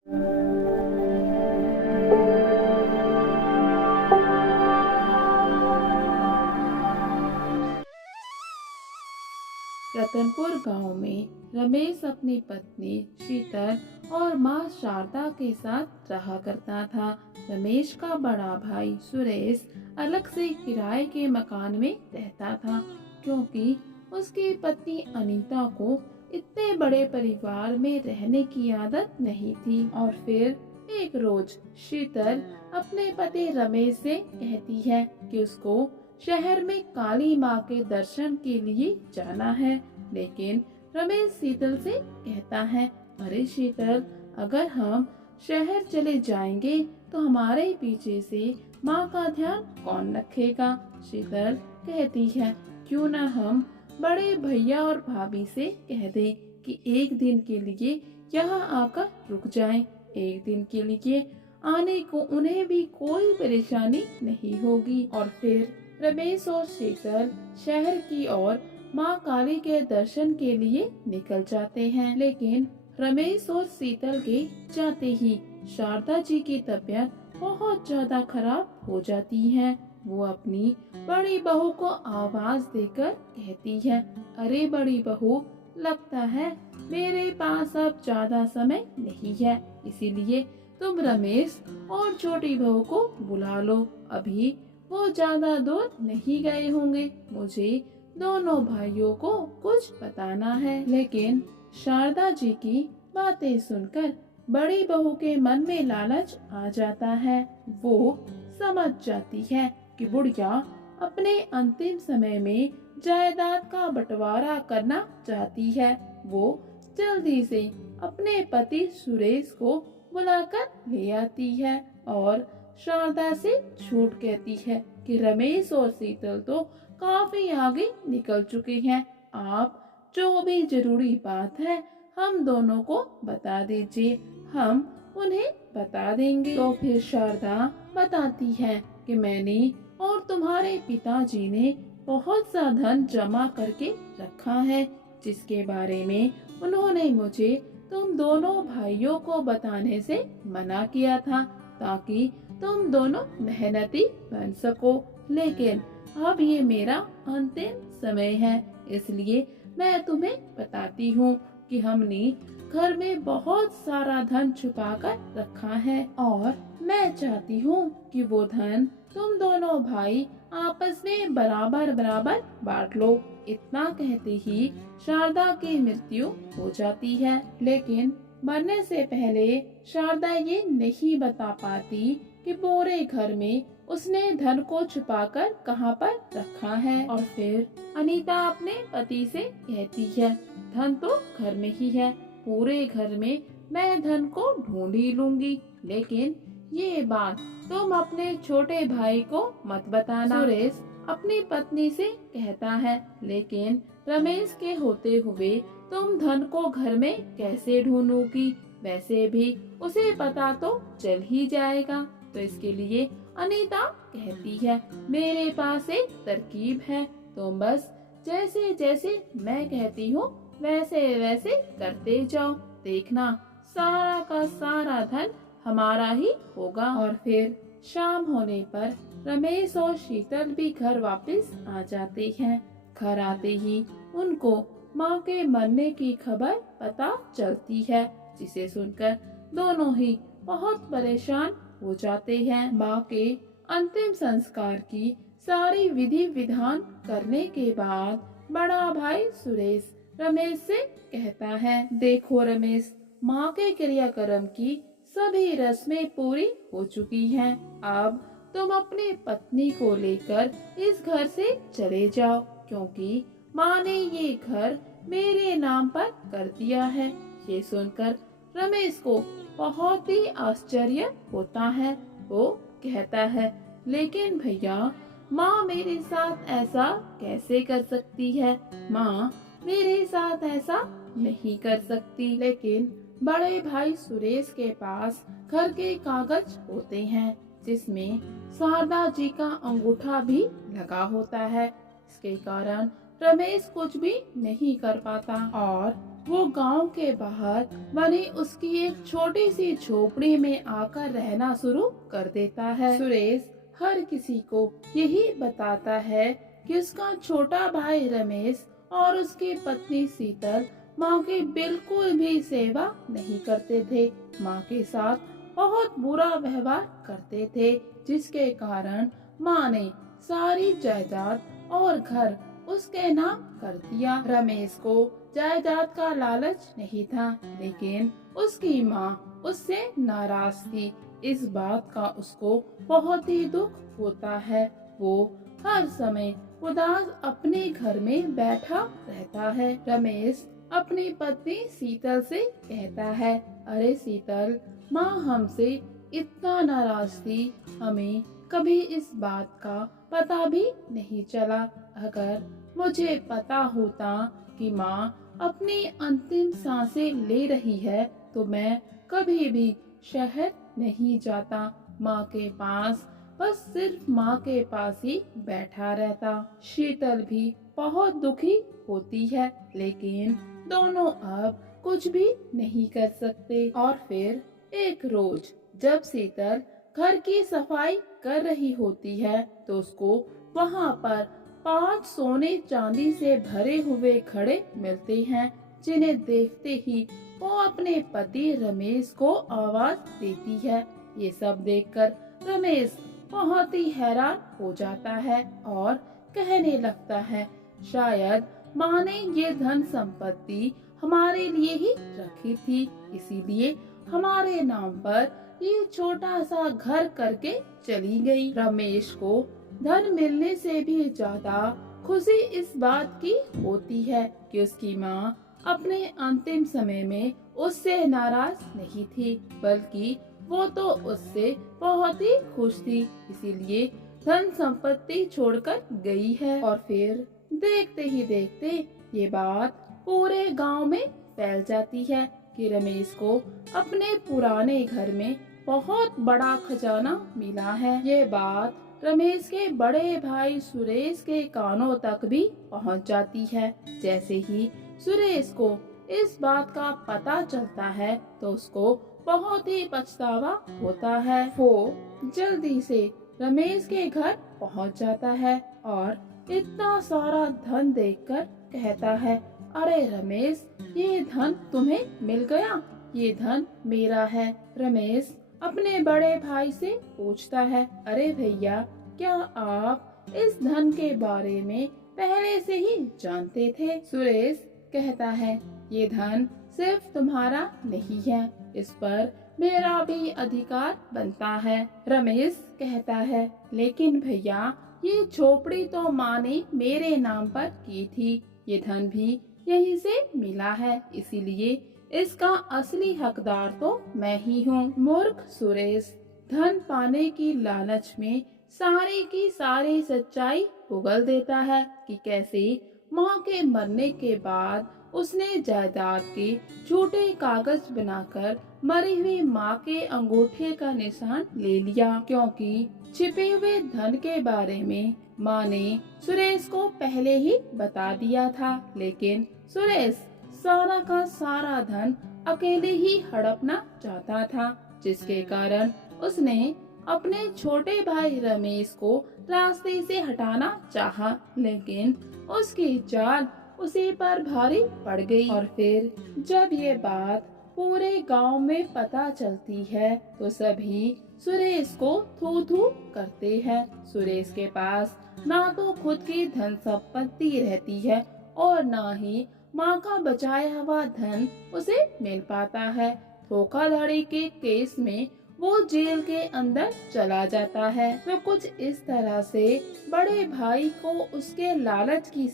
रतनपुर गांव में रमेश अपनी पत्नी शीतल और माँ शारदा के साथ रहा करता था। रमेश का बड़ा भाई सुरेश अलग से किराए के मकान में रहता था, क्योंकि उसकी पत्नी अनीता को इतने बड़े परिवार में रहने की आदत नहीं थी। और फिर एक रोज शीतल अपने पति रमेश से कहती है कि उसको शहर में काली माँ के दर्शन के लिए जाना है। लेकिन रमेश शीतल से कहता है, अरे शीतल, अगर हम शहर चले जाएंगे तो हमारे पीछे से माँ का ध्यान कौन रखेगा। शीतल कहती है, क्यों ना हम बड़े भैया और भाभी से कह दें कि एक दिन के लिए यहाँ आकर रुक जाएं। एक दिन के लिए आने को उन्हें भी कोई परेशानी नहीं होगी। और फिर रमेश और शीतल शहर की ओर माँ काली के दर्शन के लिए निकल जाते हैं। लेकिन रमेश और शीतल के जाते ही शारदा जी की तबीयत बहुत ज्यादा खराब हो जाती है। वो अपनी बड़ी बहू को आवाज देकर कहती है, अरे बड़ी बहू, लगता है मेरे पास अब ज्यादा समय नहीं है, इसीलिए तुम रमेश और छोटी बहू को बुला लो। अभी वो ज्यादा दूर नहीं गए होंगे, मुझे दोनों भाइयों को कुछ बताना है। लेकिन शारदा जी की बातें सुनकर बड़ी बहू के मन में लालच आ जाता है। वो समझ जाती है कि बुढ़िया अपने अंतिम समय में जायदाद का बंटवारा करना चाहती है। वो जल्दी से अपने पति सुरेश को बुलाकर ले आती है और शारदा से झूठ कहती है कि रमेश और शीतल तो काफी आगे निकल चुके हैं। आप जो भी जरूरी बात है हम दोनों को बता दीजिए, हम उन्हें बता देंगे। तो फिर शारदा बताती है कि मैंने और तुम्हारे पिताजी ने बहुत सा धन जमा करके रखा है, जिसके बारे में उन्होंने मुझे तुम दोनों भाइयों को बताने से मना किया था, ताकि तुम दोनों मेहनती बन सको। लेकिन अब ये मेरा अंतिम समय है, इसलिए मैं तुम्हें बताती हूँ कि हमने घर में बहुत सारा धन छुपा कर रखा है और मैं चाहती हूँ कि वो धन तुम दोनों भाई आपस में बराबर बराबर बांट लो। इतना कहते ही शारदा की मृत्यु हो जाती है। लेकिन मरने से पहले शारदा ये नहीं बता पाती कि पूरे घर में उसने धन को छुपाकर कहाँ पर रखा है। और फिर अनीता अपने पति से कहती है, धन तो घर में ही है, पूरे घर में मैं धन को ढूंढ ही लूंगी, लेकिन ये बात तुम अपने छोटे भाई को मत बताना। सुरेश अपनी पत्नी से कहता है, लेकिन रमेश के होते हुए तुम धन को घर में कैसे ढूंढोगी, वैसे भी उसे पता तो चल ही जाएगा। तो इसके लिए अनीता कहती है, मेरे पास एक तरकीब है, तुम बस जैसे जैसे मैं कहती हूँ वैसे वैसे करते जाओ, देखना सारा का सारा धन हमारा ही होगा। और फिर शाम होने पर रमेश और शीतल भी घर वापस आ जाते हैं। घर आते ही उनको माँ के मरने की खबर पता चलती है, जिसे सुनकर दोनों ही बहुत परेशान हो जाते हैं। माँ के अंतिम संस्कार की सारी विधि विधान करने के बाद बड़ा भाई सुरेश रमेश से कहता है, देखो रमेश, माँ के क्रियाक्रम की सभी रस्में पूरी हो चुकी हैं। अब तुम अपनी पत्नी को लेकर इस घर से चले जाओ, क्योंकि माँ ने ये घर मेरे नाम पर कर दिया है। ये सुनकर रमेश को बहुत ही आश्चर्य होता है। वो कहता है, लेकिन भैया, माँ मेरे साथ ऐसा कैसे कर सकती है, माँ मेरे साथ ऐसा नहीं कर सकती। लेकिन बड़े भाई सुरेश के पास घर के कागज होते हैं, जिसमें शारदा जी का अंगूठा भी लगा होता है। इसके कारण रमेश कुछ भी नहीं कर पाता और वो गांव के बाहर बनी उसकी एक छोटी सी झोपड़ी में आकर रहना शुरू कर देता है। सुरेश हर किसी को यही बताता है कि उसका छोटा भाई रमेश और उसकी पत्नी शीतल माँ की बिल्कुल भी सेवा नहीं करते थे। माँ के साथ बहुत बुरा व्यवहार करते थे, जिसके कारण माँ ने सारी जायदाद और घर उसके नाम कर दिया। रमेश को जायदाद का लालच नहीं था, लेकिन उसकी माँ उससे नाराज थी। इस बात का उसको बहुत ही दुख होता है। वो हर समय उदास अपने घर में बैठा रहता है। रमेश अपनी पत्नी शीतल से कहता है, अरे शीतल, माँ हमसे इतना नाराज थी, हमें कभी इस बात का पता भी नहीं चला। अगर मुझे पता होता कि माँ अपनी अंतिम सांसें ले रही है तो मैं कभी भी शहर नहीं जाता। माँ के पास बस सिर्फ माँ के पास ही बैठा रहता। शीतल भी बहुत दुखी होती है, लेकिन दोनों अब कुछ भी नहीं कर सकते। और फिर एक रोज जब शीतल घर की सफाई कर रही होती है तो उसको वहाँ पर 5 सोने चांदी से भरे हुए घड़े मिलते हैं, जिन्हें देखते ही वो अपने पति रमेश को आवाज देती है। ये सब देखकर रमेश बहुत ही हैरान हो जाता है और कहने लगता है, शायद माँ ने ये धन संपत्ति हमारे लिए ही रखी थी, इसीलिए हमारे नाम पर ये छोटा सा घर करके चली गई। रमेश को धन मिलने से भी ज्यादा खुशी इस बात की होती है कि उसकी माँ अपने अंतिम समय में उससे नाराज नहीं थी, बल्कि वो तो उससे बहुत ही खुश थी, इसीलिए धन संपत्ति छोड़कर गई है। और फिर देखते ही देखते ये बात पूरे गांव में फैल जाती है कि रमेश को अपने पुराने घर में बहुत बड़ा खजाना मिला है। ये बात रमेश के बड़े भाई सुरेश के कानों तक भी पहुंच जाती है। जैसे ही सुरेश को इस बात का पता चलता है तो उसको बहुत ही पछतावा होता है। वो जल्दी से रमेश के घर पहुंच जाता है और इतना सारा धन देखकर कहता है, अरे रमेश, ये धन तुम्हें मिल गया, ये धन मेरा है। रमेश अपने बड़े भाई से पूछता है, अरे भैया, क्या आप इस धन के बारे में पहले से ही जानते थे? सुरेश कहता है, ये धन सिर्फ तुम्हारा नहीं है, इस पर मेरा भी अधिकार बनता है। रमेश कहता है, लेकिन भैया, ये झोपड़ी तो माँ ने मेरे नाम पर की थी, ये धन भी यहीं से मिला है, इसीलिए इसका असली हकदार तो मैं ही हूँ। मूर्ख सुरेश धन पाने की लालच में सारी की सारी सच्चाई उगल देता है कि कैसे माँ के मरने के बाद उसने जायदाद के झूठे कागज बनाकर मरी हुई माँ के अंगूठे का निशान ले लिया, क्योंकि छिपे हुए धन के बारे में माँ ने सुरेश को पहले ही बता दिया था। लेकिन सुरेश सारा का सारा धन अकेले ही हड़पना चाहता था, जिसके कारण उसने अपने छोटे भाई रमेश को रास्ते से हटाना चाहा, लेकिन उसकी चाल उसी पर भारी पड़ गई। और फिर जब ये बात पूरे गांव में पता चलती है तो सभी सुरेश को थू थू करते हैं। सुरेश के पास ना तो खुद की धन संपत्ति रहती है और ना ही माँ का बचाया हुआ धन उसे मिल पाता है। धोखाधड़ी के केस में वो जेल के अंदर चला जाता है। तो कुछ इस तरह से बड़े भाई को उसके लालच की